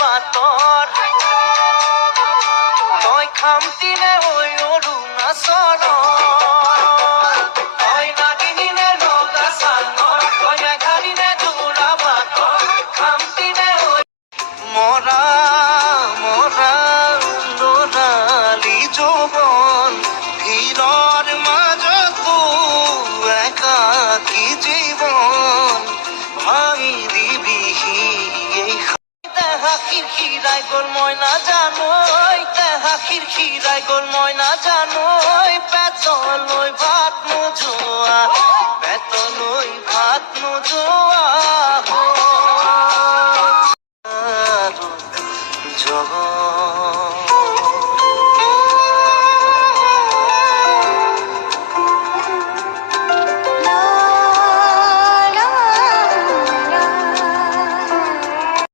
পাতর তই খামতিনে ওই অরুণাচল তই নাগিনীনে নগা চাঙৰ তই মেঘালীনে জোৰা পাতৰ খামতিনে ওই মৰা মৰা লৰালি যৌৱন ভিৰৰ মাজতো একাকী জীৱন ভাঙি দিবিহি এই খিৰাই গল মই নাজানো খিৰাই গল মই নাজানো পেটলৈ ভাত নোযোৱা